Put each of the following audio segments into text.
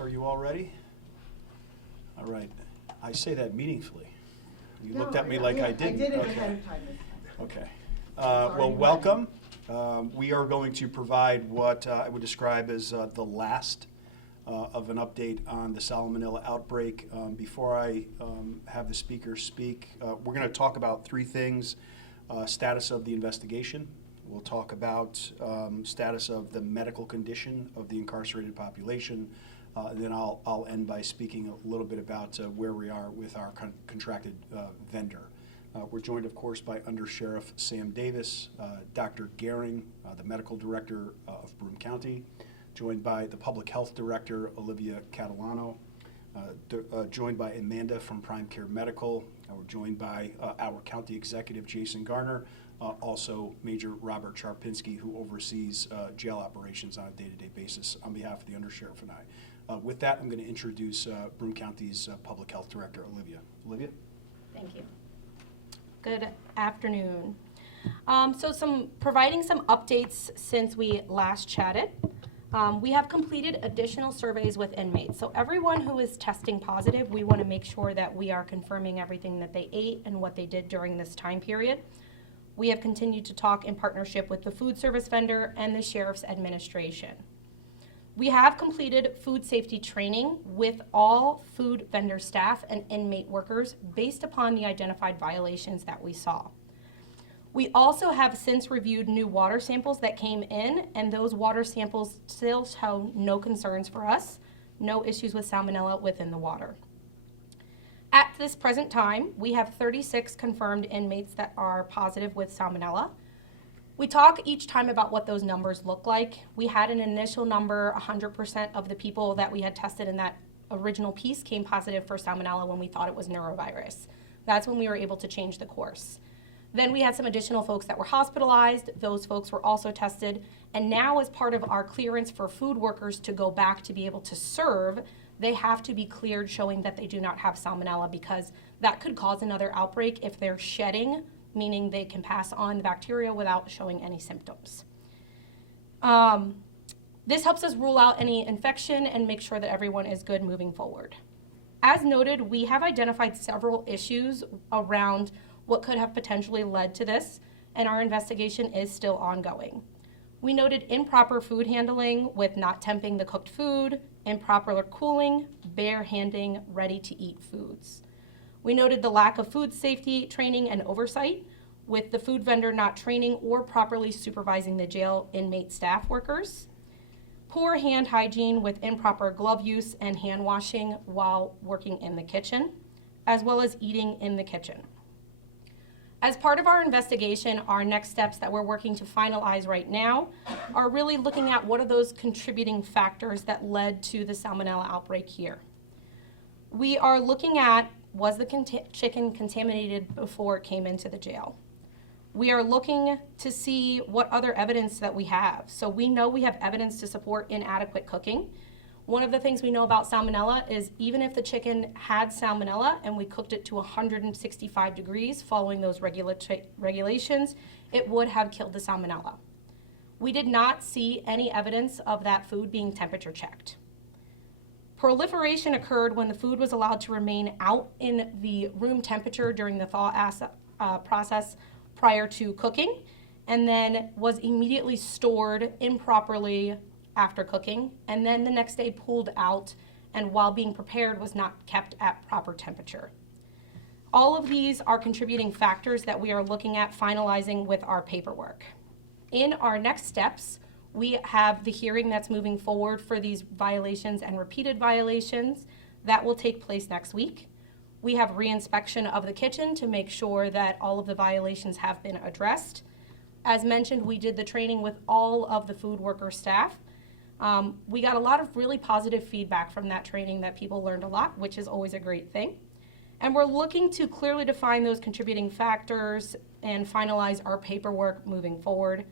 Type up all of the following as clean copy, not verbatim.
Are you all ready? All right. I say that meaningfully. You looked at me like I didn't. I did it Okay. ahead of time this time. Okay. Sorry, Well, Ryan. welcome. We are going to provide what I would describe as the last of an update on the Salmonella outbreak. Before I have the speakers speak, we're going to talk about three things. Status of the investigation. We'll talk about status of the medical condition of the incarcerated population. And then I'll end by speaking a little bit about where we are with our contracted vendor. We're joined, of course, by Under Sheriff Sam Davis, Dr. Gehring, the medical director of Broome County, joined by the public health director, Olivia Catalano, joined by Amanda from Prime Care Medical. We're joined by our county executive, Jason Garner, also Major Robert Charpinski, who oversees jail operations on a day-to-day basis on behalf of the Under Sheriff and I. With that, I'm going to introduce Broome County's public health director, Olivia. Olivia? Thank you. Good afternoon. Providing some updates since we last chatted. We have completed additional surveys with inmates. So everyone who is testing positive, we want to make sure that we are confirming everything that they ate and what they did during this time period. We have continued to talk in partnership with the food service vendor and the sheriff's administration. We have completed food safety training with all food vendor staff and inmate workers based upon the identified violations that we saw. We also have since reviewed new water samples that came in, and those water samples still show no concerns for us, no issues with salmonella within the water. At this present time, we have 36 confirmed inmates that are positive with salmonella. We talk each time about what those numbers look like. We had an initial number, 100% of the people that we had tested in that original piece came positive for salmonella when we thought it was norovirus. That's when we were able to change the course. Then we had some additional folks that were hospitalized. Those folks were also tested. And now as part of our clearance for food workers to go back to be able to serve, they have to be cleared showing that they do not have salmonella, because that could cause another outbreak if they're shedding, meaning they can pass on the bacteria without showing any symptoms. This helps us rule out any infection and make sure that everyone is good moving forward. As noted, we have identified several issues around what could have potentially led to this, and our investigation is still ongoing. We noted improper food handling with not temping the cooked food, improper cooling, bare handing ready-to-eat foods. We noted the lack of food safety training and oversight, with the food vendor not training or properly supervising the jail inmate staff workers. Poor hand hygiene with improper glove use and hand washing while working in the kitchen, as well as eating in the kitchen. As part of our investigation, our next steps that we're working to finalize right now are really looking at what are those contributing factors that led to the salmonella outbreak here. We are looking at, was the chicken contaminated before it came into the jail? We are looking to see what other evidence that we have. So we know we have evidence to support inadequate cooking. One of the things we know about salmonella is even if the chicken had salmonella and we cooked it to 165 degrees following those regulations, it would have killed the salmonella. We did not see any evidence of that food being temperature checked. Proliferation occurred when the food was allowed to remain out in the room temperature during the thaw process prior to cooking, and then was immediately stored improperly after cooking, and then the next day pulled out, and while being prepared was not kept at proper temperature. All of these are contributing factors that we are looking at finalizing with our paperwork. In our next steps, we have the hearing that's moving forward for these violations and repeated violations. That will take place next week. We have reinspection of the kitchen to make sure that all of the violations have been addressed. As mentioned, we did the training with all of the food worker staff. We got a lot of really positive feedback from that training, that people learned a lot, which is always a great thing. And we're looking to clearly define those contributing factors and finalize our paperwork moving forward.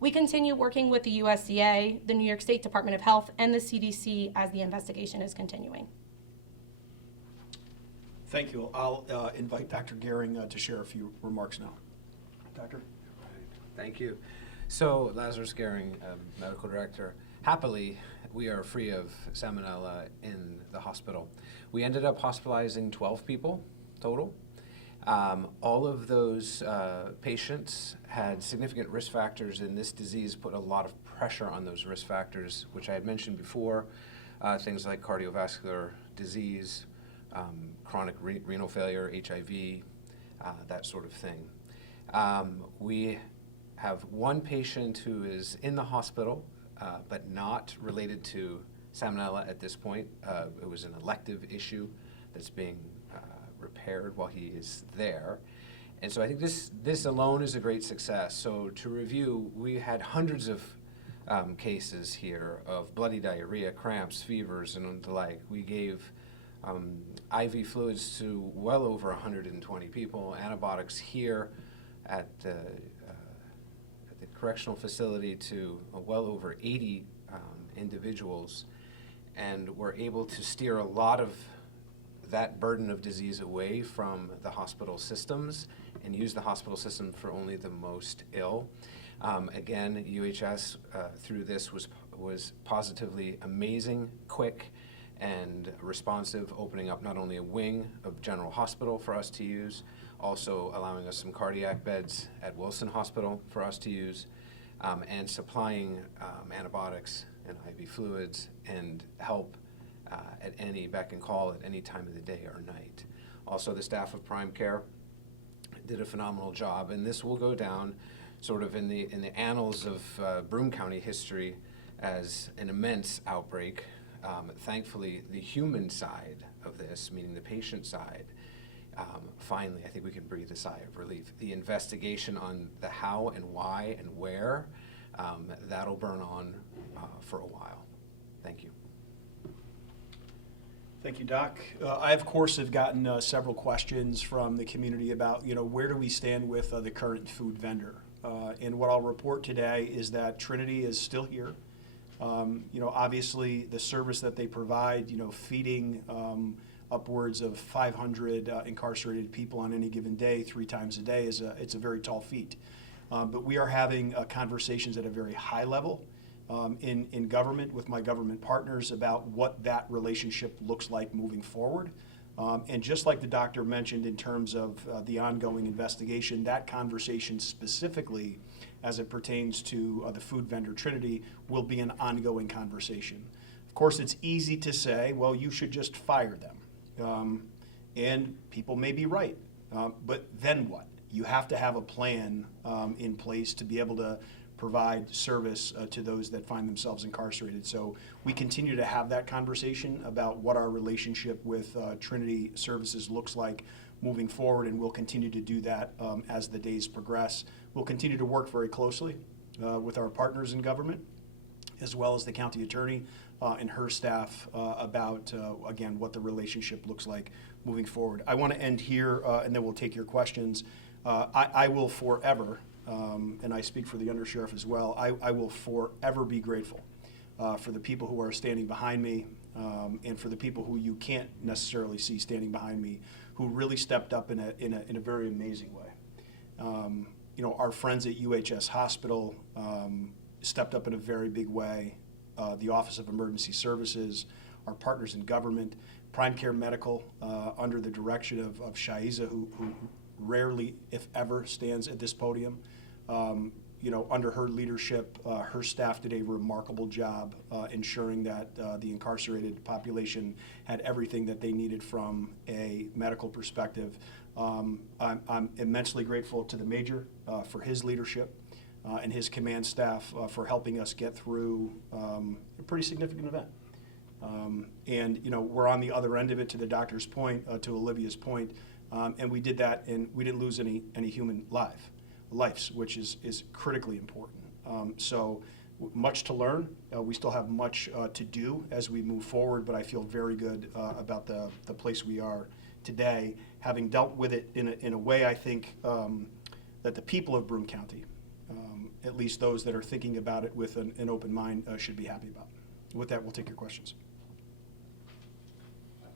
We continue working with the USDA, the New York State Department of Health, and the CDC as the investigation is continuing. Thank you. I'll invite Dr. Gehring to share a few remarks now. Doctor? Thank you. So, Lazarus Gehring, medical director. Happily, we are free of Salmonella in the hospital. We ended up hospitalizing 12 people total. All of those patients had significant risk factors, and this disease put a lot of pressure on those risk factors, which I had mentioned before, things like cardiovascular disease, chronic renal failure, HIV, that sort of thing. We have one patient who is in the hospital, but not related to Salmonella at this point. It was an elective issue that's being repaired while he is there. And so I think this alone is a great success. So to review, we had hundreds of cases here of bloody diarrhea, cramps, fevers, and the like. We gave IV fluids to well over 120 people, antibiotics here at the correctional facility to well over 80 individuals, and were able to steer a lot of that burden of disease away from the hospital systems and use the hospital system for only the most ill. Again, UHS through this was positively amazing, quick, and responsive, opening up not only a wing of General Hospital for us to use, also allowing us some cardiac beds at Wilson Hospital for us to use, and supplying antibiotics and IV fluids and help at any beck and call at any time of the day or night. Also, the staff of Prime Care did a phenomenal job, and this will go down sort of in the annals of Broome County history as an immense outbreak. Thankfully, the human side of this, meaning the patient side, finally, I think we can breathe a sigh of relief. The investigation on the how and why and where, that'll burn on for a while. Thank you. Thank you, Doc. I, of course, have gotten several questions from the community about, where do we stand with the current food vendor? And what I'll report today is that Trinity is still here. Obviously, the service that they provide, feeding upwards of 500 incarcerated people on any given day, 3 times a day, it's a very tall feat. But we are having conversations at a very high level in government with my government partners about what that relationship looks like moving forward. And just like the doctor mentioned in terms of the ongoing investigation, that conversation specifically as it pertains to the food vendor Trinity will be an ongoing conversation. Of course, it's easy to say, well, you should just fire them. And people may be right. But then what? You have to have a plan in place to be able to provide service to those that find themselves incarcerated. So we continue to have that conversation about what our relationship with Trinity Services looks like moving forward, and we'll continue to do that as the days progress. We'll continue to work very closely with our partners in government, as well as the county attorney and her staff about, again, what the relationship looks like moving forward. I want to end here, and then we'll take your questions. I will forever, and I speak for the undersheriff as well, I will forever be grateful for the people who are standing behind me and for the people who you can't necessarily see standing behind me, who really stepped up in a very amazing way. Our friends at UHS Hospital stepped up in a very big way. The Office of Emergency Services, our partners in government, Prime Care Medical, under the direction of Shaiza, who rarely, if ever, stands at this podium. Under her leadership, her staff did a remarkable job ensuring that the incarcerated population had everything that they needed from a medical perspective. I'm immensely grateful to the Major for his leadership and his command staff for helping us get through a pretty significant event. We're on the other end of it, to the doctor's point, to Olivia's point, and we did that, and we didn't lose any human lives, which is critically important. So much to learn. We still have much to do as we move forward, but I feel very good about the place we are today, having dealt with it in a way I think that the people of Broome County, at least those that are thinking about it with an open mind, should be happy about. With that, we'll take your questions.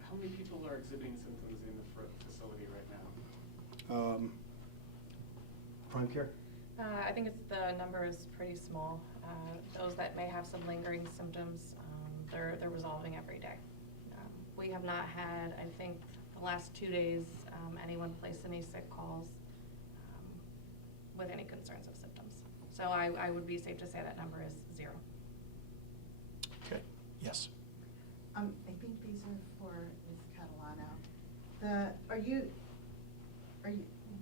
How many people are exhibiting symptoms in the facility right now? Prime Care? I think the number is pretty small. Those that may have some lingering symptoms, they're resolving every day. We have not had, I think, the last 2 days, anyone place any sick calls with any concerns of symptoms. So I would be safe to say that number is 0. Okay, yes. I think these are for Ms. Catalano.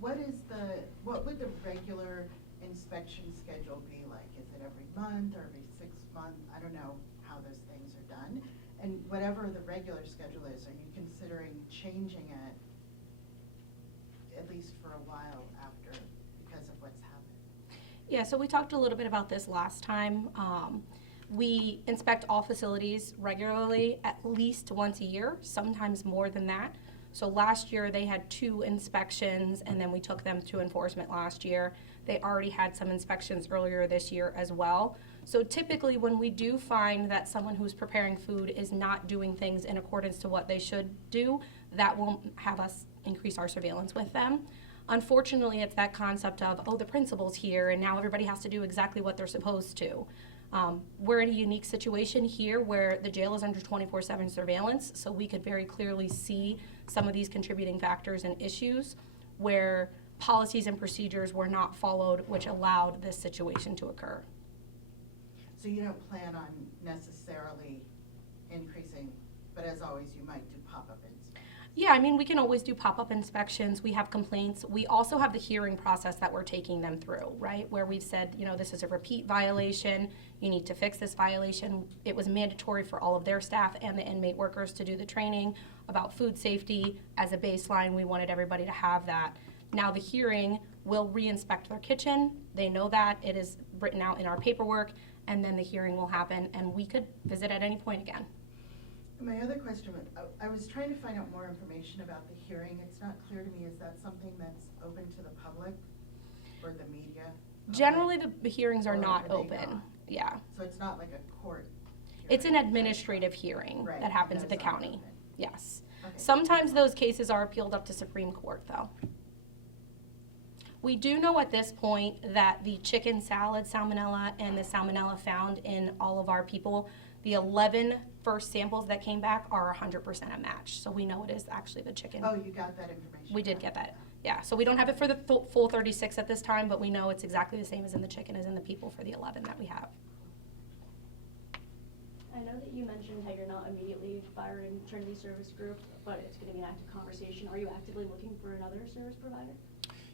What would the regular inspection schedule be like? Is it every month or every 6 months? I don't know how those things are done. And whatever the regular schedule is, are you considering changing it at least for a while after because of what's happened? Yeah, so we talked a little bit about this last time. We inspect all facilities regularly, at least once a year, sometimes more than that. So last year, they had 2 inspections, and then we took them to enforcement last year. They already had some inspections earlier this year as well. So typically, when we do find that someone who's preparing food is not doing things in accordance to what they should do, that will have us increase our surveillance with them. Unfortunately, it's that concept of, oh, the principal's here, and now everybody has to do exactly what they're supposed to. We're in a unique situation here where the jail is under 24/7 surveillance, so we could very clearly see some of these contributing factors and issues where policies and procedures were not followed, which allowed this situation to occur. So you don't plan on necessarily increasing, but as always, you might do pop-up inspections? Yeah, I mean, we can always do pop-up inspections. We have complaints. We also have the hearing process that we're taking them through, right? Where we've said, you know, this is a repeat violation. You need to fix this violation. It was mandatory for all of their staff and the inmate workers to do the training about food safety. As a baseline, we wanted everybody to have that. Now the hearing will re-inspect their kitchen. They know that. It is written out in our paperwork, and then the hearing will happen, and we could visit at any point again. My other question was, I was trying to find out more information about the hearing. It's not clear to me, is that something that's open to the public or the media? Generally, the hearings are Or not are they open. not? Yeah. So it's not like a court hearing? It's an administrative hearing Right, that happens at the those aren't county. open. Yes. Okay. Sometimes those cases are appealed up to Supreme Court, though. We do know at this point that the chicken salad salmonella and the salmonella found in all of our people, the 11 first samples that came back are 100% a match. So we know it is actually the chicken. Oh, you got that information? We did get that. Yeah, so we don't have it for the full 36 at this time, but we know it's exactly the same as in the chicken as in the people for the 11 that we have. I know that you mentioned how you're not immediately firing Trinity Service Group, but it's getting an active conversation. Are you actively looking for another service provider?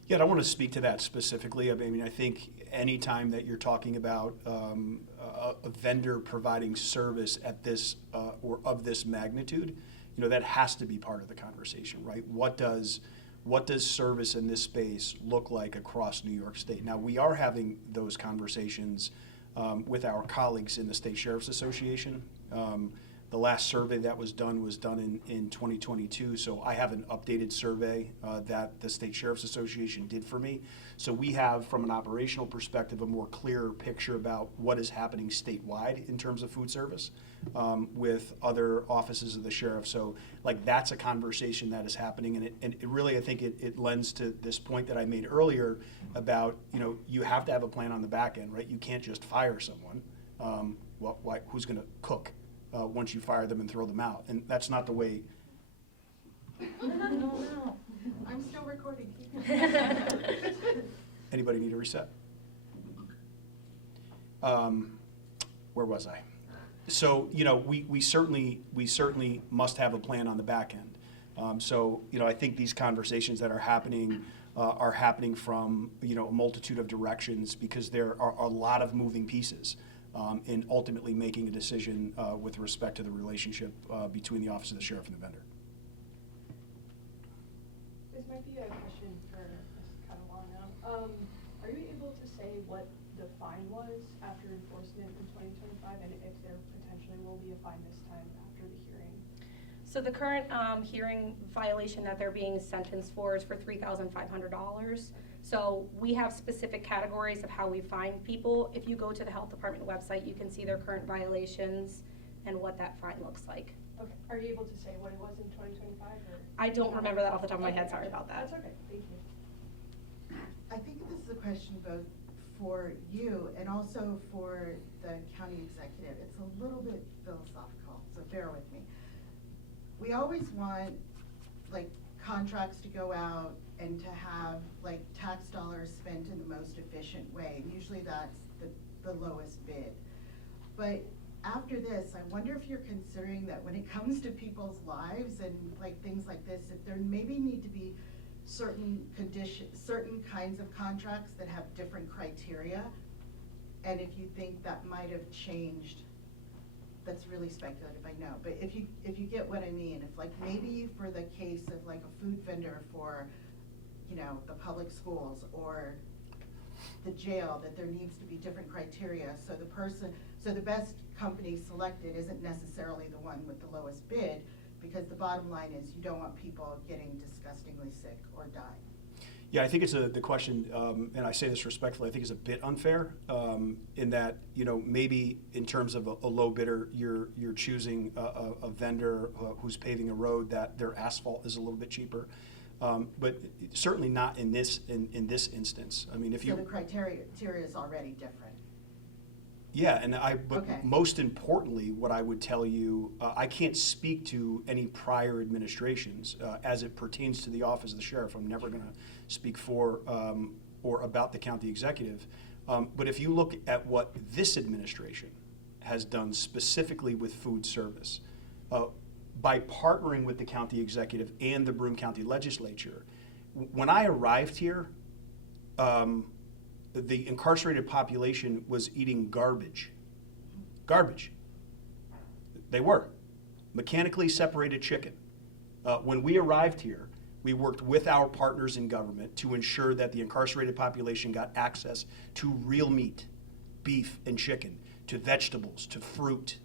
Yeah, I don't want to speak to that specifically. I mean, I think any time that you're talking about a vendor providing service at this or of this magnitude, you know, that has to be part of the conversation, right? What does service in this space look like across New York State? Now, we are having those conversations with our colleagues in the State Sheriff's Association. The last survey that was done in 2022, so I have an updated survey that the State Sheriff's Association did for me. So we have, from an operational perspective, a more clear picture about what is happening statewide in terms of food service with other offices of the sheriff. So, like, that's a conversation that is happening, and it really, I think, it lends to this point that I made earlier about, you know, you have to have a plan on the back end, right? You can't just fire someone. Who's going to cook? Once you fire them and throw them out. And that's not the way. No, I'm still recording. Anybody need a reset? Where was I? So, you know, we certainly must have a plan on the back end. So, you know, I think these conversations that are happening from, you know, a multitude of directions because there are a lot of moving pieces. In ultimately making a decision with respect to the relationship between the Office of the Sheriff and the vendor. This might be a question for Ms. Catalano. Are you able to say what the fine was after enforcement in 2025 and if there potentially will be a fine this time after the hearing? So the current hearing violation that they're being sentenced for is for $3,500. So we have specific categories of how we fine people. If you go to the health department website, you can see their current violations and what that fine looks like. Okay. Are you able to say what it was in 2025? Or? I don't remember that off the top of my head. Sorry about that. That's okay. Thank you. I think this is a question both for you and also for the county executive. It's a little bit philosophical, so bear with me. We always want like contracts to go out and to have like tax dollars spent in the most efficient way. And usually that's the lowest bid. But after this, I wonder if you're considering that when it comes to people's lives and like things like this, if there maybe need to be certain conditions, certain kinds of contracts that have different criteria, and if you think that might have changed. That's really speculative, I know, but if you get what I mean, if like maybe for the case of like a food vendor for, you know, the public schools or the jail, that there needs to be different criteria, so the best company selected isn't necessarily the one with the lowest bid, because the bottom line is you don't want people getting disgustingly sick or dying. Yeah, I think it's the question, and I say this respectfully, I think it's a bit unfair in that, you know, maybe in terms of a low bidder, you're choosing a vendor who's paving a road that their asphalt is a little bit cheaper, but certainly not in this instance. I mean, if you So the criteria is already different. Yeah, but Okay. most importantly, what I would tell you, I can't speak to any prior administrations as it pertains to the office of the sheriff. I'm never going to speak for or about the county executive. But if you look at what this administration has done specifically with food service, by partnering with the county executive and the Broome County Legislature, when I arrived here, the incarcerated population was eating garbage. Garbage. They were. Mechanically separated chicken. When we arrived here, we worked with our partners in government to ensure that the incarcerated population got access to real meat, beef and chicken, to vegetables, to fruit.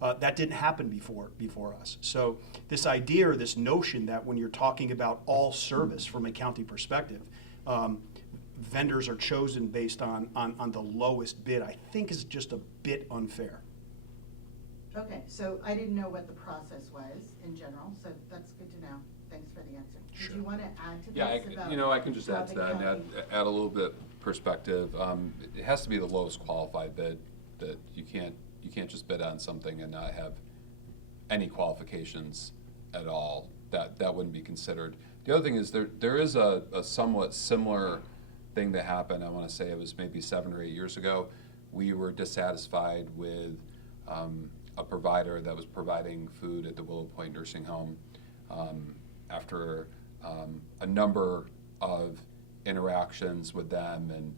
That didn't happen before us. So this idea or this notion that when you're talking about all service from a county perspective, vendors are chosen based on the lowest bid, I think is just a bit unfair. Okay, so I didn't know what the process was in general, so that's good to know. Thanks for the answer. Sure. Did you want to add to this? Yeah, about I can just how add to the that and county- add a little bit perspective. It has to be the lowest qualified bid. That you can't just bid on something and not have any qualifications at all. That wouldn't be considered. The other thing is there is a somewhat similar thing that happened. I want to say it was maybe 7 or 8 years ago. We were dissatisfied with a provider that was providing food at the Willow Point Nursing Home. After a number of interactions with them and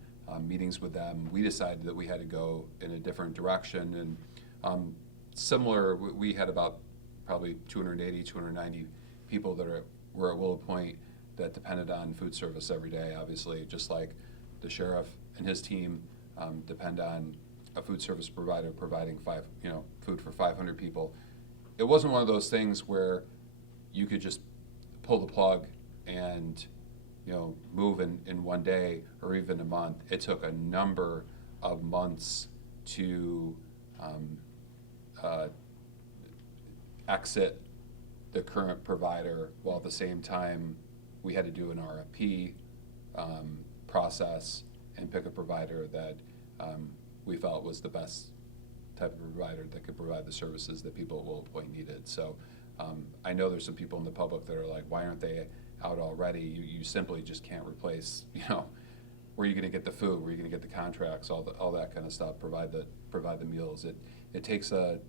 meetings with them, we decided that we had to go in a different direction. And similar, we had about probably 280, 290 people that were at Willow Point that depended on food service every day, obviously, just like the sheriff and his team depend on a food service provider providing food for 500 people. It wasn't one of those things where you could just pull the plug and move in one day or even a month. It took a number of months to exit the current provider, while at the same time we had to do an RFP process and pick a provider that we felt was the best type of provider that could provide the services that people at Willow Point needed. So I know there's some people in the public that are like, why aren't they out already? You simply just can't replace, where are you going to get the food, where are you going to get the contracts, all that kind of stuff, provide the meals. It takes a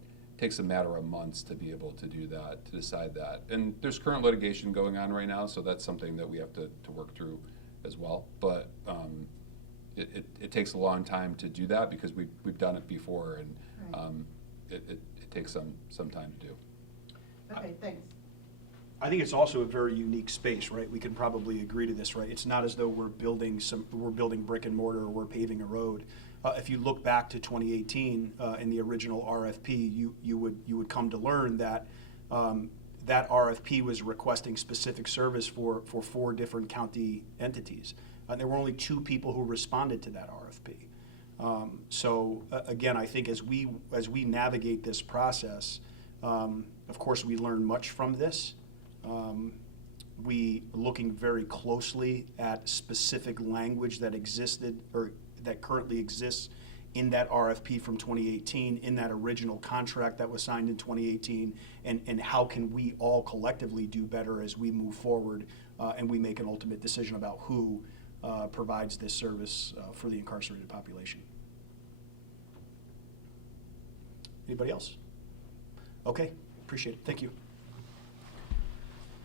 matter of months to be able to do that, to decide that. And there's current litigation going on right now, so that's something that we have to work through as well. But it takes a long time to do that because we've done it before, and Right. it takes some time to do. Okay, thanks. I think it's also a very unique space, right? We can probably agree to this, right? It's not as though we're building brick and mortar or we're paving a road. If you look back to 2018 in the original RFP, you would come to learn that that RFP was requesting specific service for 4 different county entities. There were only 2 people who responded to that RFP. So again, I think as we navigate this process, of course, we learn much from this. We looking very closely at specific language that existed or that currently exists in that RFP from 2018, in that original contract that was signed in 2018, and how can we all collectively do better as we move forward and we make an ultimate decision about who provides this service for the incarcerated population. Anybody else? Okay, appreciate it. Thank you.